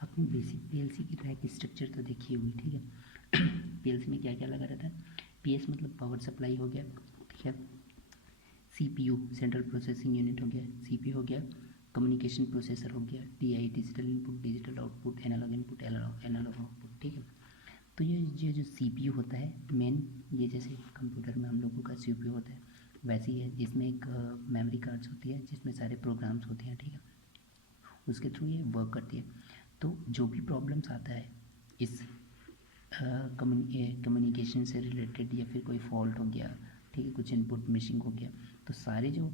आपने basic PLC की rack structure तो देखी होगी, ठीक है। पीएलसी में क्या क्या लगा रहता है, पीएस मतलब पावर सप्लाई हो गया, ठीक है। सीपीयू सेंट्रल प्रोसेसिंग यूनिट हो गया, सीपीयू हो गया, कम्युनिकेशन प्रोसेसर हो गया, TI digital input digital output, analogue input analogue output, ठीक है। तो ये जो सीपीयू होता है मेन, ये जैसे कंप्यूटर में हम लोगों का सीपीयू होता है वैसे ही है, जिसमें एक मेमोरी कार्ड्स होती है जिसमें सारे प्रोग्राम्स होते हैं, ठीक है। उसके थ्रू ये वर्क करती है। तो जो भी प्रॉब्लम्स आता है इस कम्युनिकेशन से रिलेटेड या फिर कोई फॉल्ट हो गया, ठीक है, कुछ इनपुट मिसिंग हो गया, तो सारे जो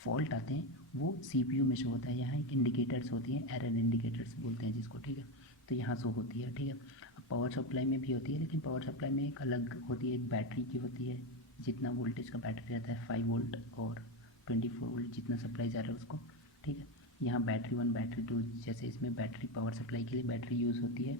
फॉल्ट आते हैं वो सीपीयू में शो होता है। यहाँ एक इंडिकेटर्स होती हैं, एरर इंडिकेटर्स बोलते हैं जिसको, ठीक है। तो यहाँ शो होती है, ठीक है। अब पावर सप्लाई में भी होती है, लेकिन पावर सप्लाई में एक अलग होती है, एक बैटरी की होती है, जितना वोल्टेज का बैटरी रहता है 5 वोल्ट और 24 वोल्ट जितना सप्लाई जा रहा है उसको, ठीक है। यहाँ बैटरी 1 बैटरी 2, जैसे इसमें बैटरी पावर सप्लाई के लिए बैटरी यूज़ होती है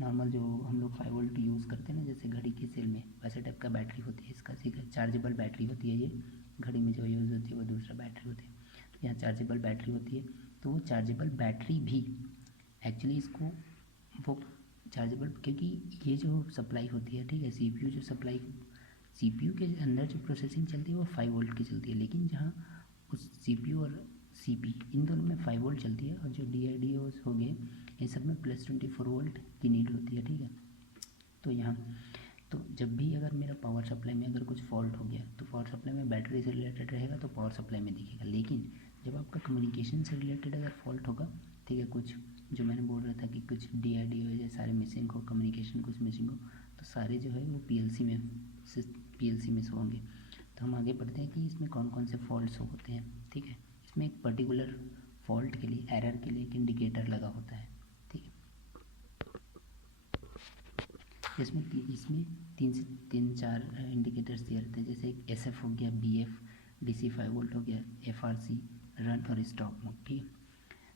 नॉर्मल जो हम लोग 5 वोल्ट यूज़ करते हैं ना जैसे घड़ी की सेल में, वैसे टाइप का बैटरी होती है इसका, ठीक है। चार्जेबल बैटरी होती है, ये घड़ी में जो यूज़ होती है वो दूसरा बैटरी होती है। तो यहाँ चार्जेबल बैटरी होती है, तो वो चार्जेबल बैटरी भी एक्चुअली इसको वो चार्जेबल, क्योंकि ये जो सप्लाई होती है, ठीक है, सीपीयू जो सप्लाई, सीपीयू के अंदर जो प्रोसेसिंग चलती है वो 5 वोल्ट की चलती है, लेकिन जहाँ उस सीपीयू और सीपी इन दोनों में 5 वोल्ट चलती है, और जो डीआईडीओस हो गए इन सब में +24 वोल्ट की नीड होती है, ठीक है। तो यहाँ तो जब भी अगर मेरा पावर सप्लाई में अगर कुछ फॉल्ट हो गया तो पावर सप्लाई में बैटरी से रिलेटेड रहेगा तो पावर सप्लाई में दिखेगा, लेकिन जब आपका कम्युनिकेशन से रिलेटेड अगर फॉल्ट होगा, ठीक है, कुछ जो मैंने बोल रहा था कि कुछ डीआईडीओ या सारे मिसिंग हो, कम्युनिकेशन कुछ मिसिंग हो, तो सारे जो है वो पीएलसी में शो होंगे। तो हम आगे बढ़ते हैं कि इसमें कौन कौन से फॉल्ट्स होते हैं, ठीक है। इसमें एक पर्टिकुलर फॉल्ट के लिए, एरर के लिए एक इंडिकेटर लगा होता है, ठीक है। इसमें 3 से 4 इंडिकेटर्स दिए रहते हैं, जैसे एक एसएफ हो गया, बीएफ, डीसी 5 वोल्ट हो गया, एफआरसी, रन और स्टॉप मोड, ठीक है।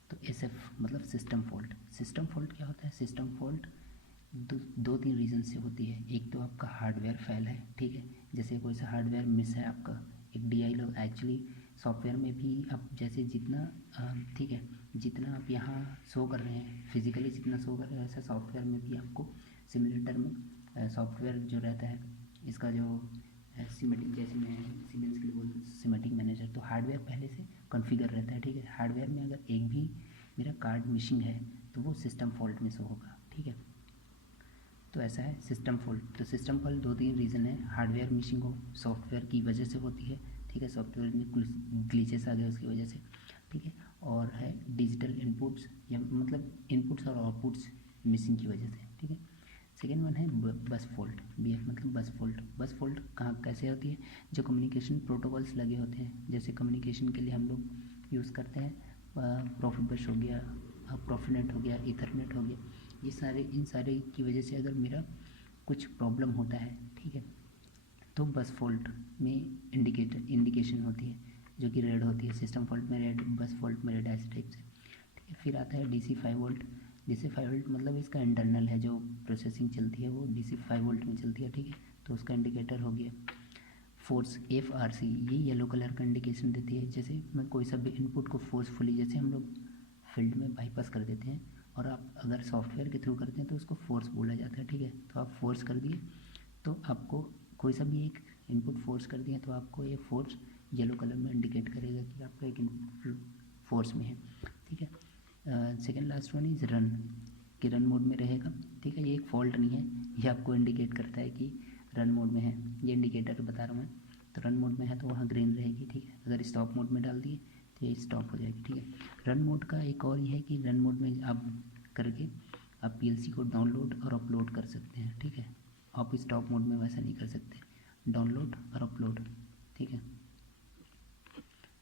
तो एसएफ मतलब सिस्टम फॉल्ट। सिस्टम फॉल्ट क्या होता है, सिस्टम फॉल्ट दो तीन रीज़न से होती है। एक तो आपका हार्डवेयर फेल है, ठीक है, जैसे कोई सा हार्डवेयर मिस है आपका, एक डीआई लो एक्चुअली सॉफ्टवेयर में भी आप जैसे जितना ठीक है, जितना आप यहाँ शो कर रहे हैं फिजिकली जितना शो कर रहे हैं वैसा सॉफ्टवेयर में भी आपको सिमुलेटर में सॉफ्टवेयर जो रहता है इसका जो सीमेटिक, जैसे मैं सीमेंस के लिए बोलूँ सीमेटिक मैनेजर, तो हार्डवेयर पहले से कॉन्फ़िगर रहता है, ठीक है। हार्डवेयर में अगर एक भी मेरा कार्ड मिसिंग है तो वो सिस्टम फॉल्ट में शो होगा, ठीक है। तो ऐसा है सिस्टम फॉल्ट। तो सिस्टम फॉल्ट 2-3 रीज़न है, हार्डवेयर मिसिंग हो सॉफ्टवेयर की वजह से होती है, ठीक है, सॉफ्टवेयर में कुछ ग्लिचेस आ गए उसकी वजह से, ठीक है। और है डिजिटल इनपुट्स या मतलब इनपुट्स और आउटपुट्स मिसिंग की वजह से, ठीक है। सेकेंड वन है बस फॉल्ट, बीएफ मतलब बस फॉल्ट। बस फॉल्ट कहाँ कैसे होती है, जो कम्युनिकेशन प्रोटोकॉल्स लगे होते हैं, जैसे कम्युनिकेशन के लिए हम लोग यूज़ करते हैं प्रॉफिट बस हो गया, प्रॉफिटनेट हो गया, इथरनेट हो गया, ये सारे इन सारे की वजह से अगर मेरा कुछ प्रॉब्लम होता है, ठीक है, तो बस फॉल्ट में इंडिकेशन होती है जो कि रेड होती है। सिस्टम फॉल्ट में रेड, बस फॉल्ट में रेड, ऐसे टाइप से, ठीक है। फिर आता है डीसी 5 वोल्ट। डीसी 5 वोल्ट मतलब इसका इंटरनल है, जो प्रोसेसिंग चलती है वो डीसी 5 वोल्ट में चलती है, ठीक है, तो उसका इंडिकेटर हो गया। फोर्स एफआरसी, ये येलो कलर का इंडिकेशन देती है, जैसे मैं कोई सा भी इनपुट को फोर्सफुली, जैसे हम लोग फील्ड में बाईपास कर देते हैं और आप अगर सॉफ्टवेयर के थ्रू करते हैं तो उसको फोर्स बोला जाता है, ठीक है। तो आप फोर्स कर दिए तो आपको कोई सा भी एक इनपुट फोर्स कर दिए तो आपको ये फोर्स येलो कलर में इंडिकेट करेगा कि आपका एक इनपुट फोर्स में है, ठीक है। Second last one is run, कि रन मोड में रहेगा, ठीक है। ये एक फॉल्ट नहीं है, ये आपको इंडिकेट करता है कि रन मोड में है, ये इंडिकेटर बता रहा हूँ मैं। तो रन मोड में है तो वहाँ ग्रीन रहेगी, ठीक है। अगर स्टॉप मोड में डाल दिए तो ये स्टॉप हो जाएगी, ठीक है। रन मोड का एक और ये है कि रन मोड में आप करके आप पीएलसी को डाउनलोड और अपलोड कर सकते हैं, ठीक है। आप स्टॉप मोड में वैसा नहीं कर सकते, डाउनलोड और अपलोड, ठीक है।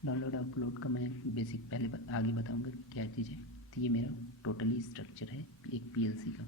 डाउनलोड और अपलोड का मैं बेसिक पहले आगे बताऊंगा क्या चीज़ है। तो ये मेरा टोटली स्ट्रक्चर है एक पीएलसी का।